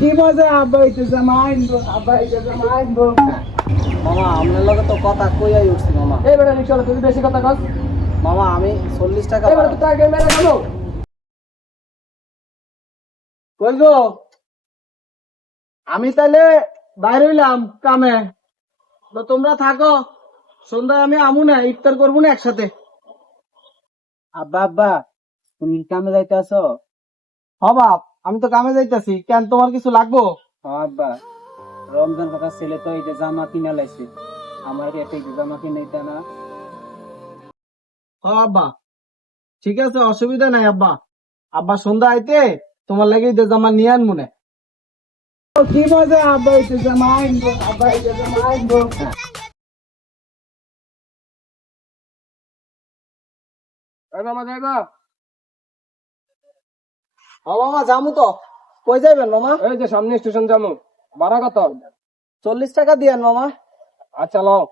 কি মজা আব্বা হইতেছে মাইনবো আব্বা হইতেছে মাইনবো মামা আপনার লগে তো কথা কইয়াই উঠছি মামা। এই বেটা রিক্সা তুই বেশি কথা কস। মামা আমি চল্লিশ টাকা এই বেটা টাকা মেরে কেন? কই গো আমি তাহলে বাইরে হইলাম কামে। তো তোমরা থাকো সন্ধ্যায় আমি আমু না ইফতার করব না একসাথে। আব্বা আব্বা তুমি কামে যাইতে আসো বাপ। আমি তো কামে যাইতাছি কেন তোমার কিছু লাগবো? আব্বা রমজান কাকার ছেলে তো এই যে জামা কিনা লাইছে। আমার একটা জামা কিনে দিতে না? আব্বা ঠিক আছে অসুবিধা নাই আব্বা। আব্বা সন্ধ্যা আইতে তোমার লাগে ঈদের জামা নিয়ে আন মনে কি মজা আব্বা হইতেছে মাইনবো আব্বা হইতেছে মাইনবো মামা যাইবা? মামা যামু তো। কই যাইবেন মামা? এই যে সামনে স্টেশন যাব ভাড়া কত? চল্লিশ টাকা দিয়েন মামা। আচ্ছা লও।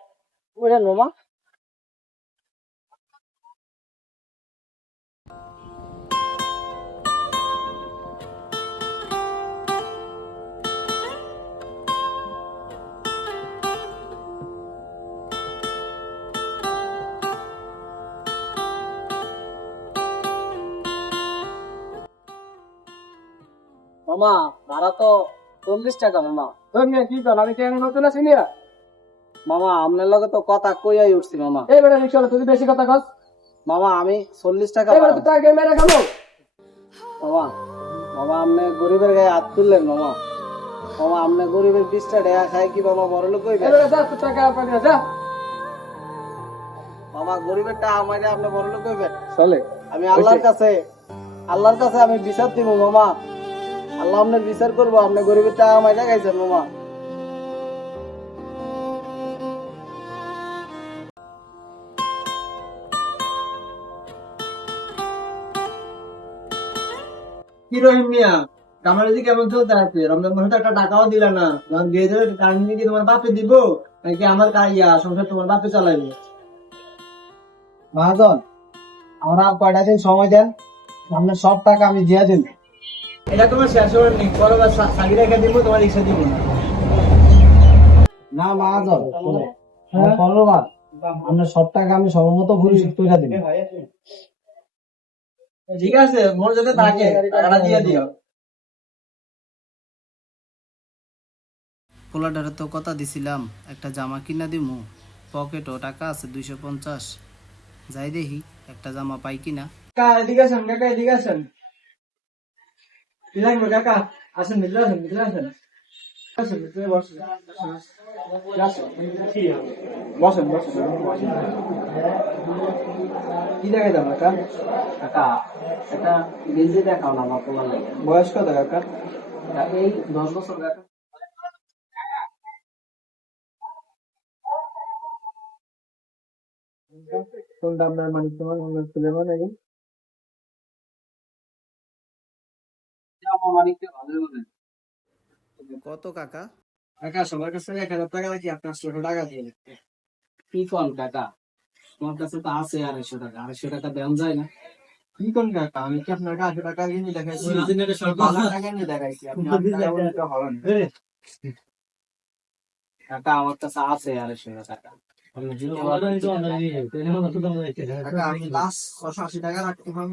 বুঝলেন মামা? মামা ভাড়া তো চল্লিশ টাকা মামা। তোর নিয়ে কি কর আমি কেন নতুন আছি নিয়া? মামা আপনার লগে তো কথা কইয়াই উঠছি মামা। এই বেটা রিক্সা তুই বেশি কথা কস। মামা আমি চল্লিশ টাকা পাবো। মেরে কেন মামা মামা আপনি গরিবের গায়ে হাত তুললেন মামা। মামা আপনি গরিবের বিশটা টাকা খাই কি মামা বড় লোক যা তুই টাকা পাঠিয়ে যা মামা গরিবের টাকা আমাকে আপনি বড় লোক হইবেন? চলে। আমি আল্লাহর কাছে আল্লাহর কাছে আমি বিচার দিব মামা। আল্লাহ আপনার বিচার করব আপনি গরিবের টাকা আমায় দেখাইছেন মামা। মিয়া? কেমন চলতে আছে? রমজান মাসে তো একটা টাকাও দিলা না। যখন কি তোমার বাপে দিব? নাকি আমার কাইয়া সংসার তোমার বাপে চালাইবে মহাজন আমরা আর কয়টা দিন সময় দেন আপনার সব টাকা আমি দিয়ে দিন এটা তোমার শেষ হওয়ার নেই সাগি রেখে দিব তোমার রিক্সা দিব না। না মহাজন পনেরোবার আপনার সব টাকা আমি সমমত পরিশোধ করে দিন ঠিক আছে মোর যাতে থাকে টাকাটা দিয়ে দিও। তো কথা দিছিলাম একটা জামা কিনা দিমু পকেটও টাকা আছে দুইশো পঞ্চাশ। যাই দেখি একটা জামা পাই কিনা। এদিকে আসেন কাকা এদিকে আসেন। লাগবে কাকা আসেন ভিতরে আসেন ভিতরে আসেন আসেন ভিতরে বসেন বসেন বসেন কি দেখে যাব কাকা কাকা এটা গেঞ্জি দেখাও না আমার তোমার লাগে বয়স কত কাকা এই দশ বছর কাকা কোনটা আপনার মানিক তোমার সুলেমান কত কাকা? কাকা সবার কাছে এক হাজার টাকা নাকি আপনার ষোলো টাকা দিয়ে কি কন কাকা? তোমার কাছে তো আছে আড়াইশো টাকা আড়াইশো টাকা দেওয়া যায় না। কি কোন কাকা? আমি কি আপনার কাছে টাকা কিনে দেখাইছি? টাকা নিয়ে। কাকা আমার কাছে আছে আড়াইশো টাকা? আমি লাস্ট ছশো আশি টাকা রাখতে পারব।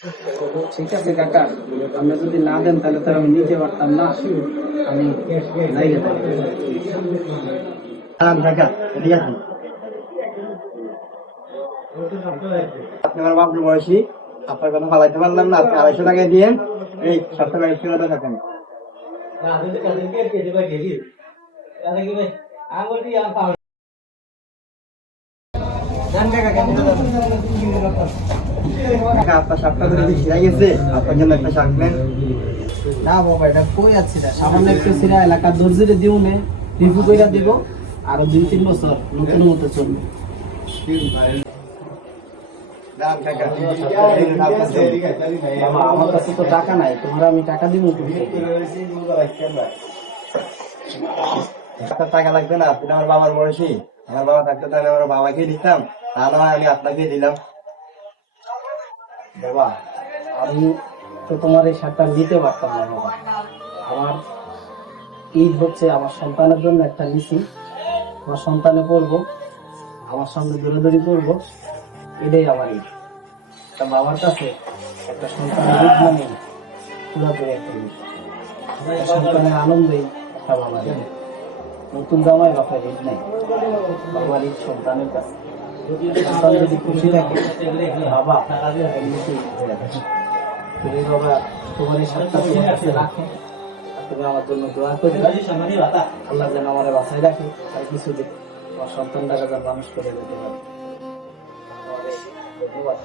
ঠিক আছে কাকা আপনি যদি না দেন তাহলে তো আমি নিতে পারতাম না আমি কাকা ঠিক আছে আপনি আমার বাপের বয়সী আপনার কথা ফালাইতে পারলাম না আপনি আড়াইশো টাকা দিয়ে এই সপ্তাহ বাইশশো টাকা থাকেন আমার তো টাকা আমি টাকা টাকা লাগবে না আপনি আমার বাবার বয়সী, আমার বাবা থাকতে তাহলে আমার বাবাকে দিতাম, তা নয় আমি আপনাকে দিলাম। বাবা, আমি তো তোমার এই শার্টটা নিতে পারতাম না বাবা। আমার ঈদ হচ্ছে আমার সন্তানের জন্য একটা নিছি আমার সন্তানে পড়ব, আমার সঙ্গে দৌড়াদৌড়ি করব, এটাই আমার ঈদ। তা বাবার কাছে একটা সন্তানের ঈদ মানে পুরোপুরি একটা ঈদ। সন্তানের আনন্দেই একটা বাবার নতুন জামাই বাসায় ঈদ নেই। বাবার ঈদ সন্তানের কাছে। সন্তান যদি খুশি যাবে। তুমি বাবা তোমার এই কাছে রাখো তুমি আমার জন্য দোয়া করে, আল্লাহ যেন আমার বাসায় রাখে আর কিছু দিন আমার সন্তানটাকে যেন মানুষ করে দিতে পারে ধন্যবাদ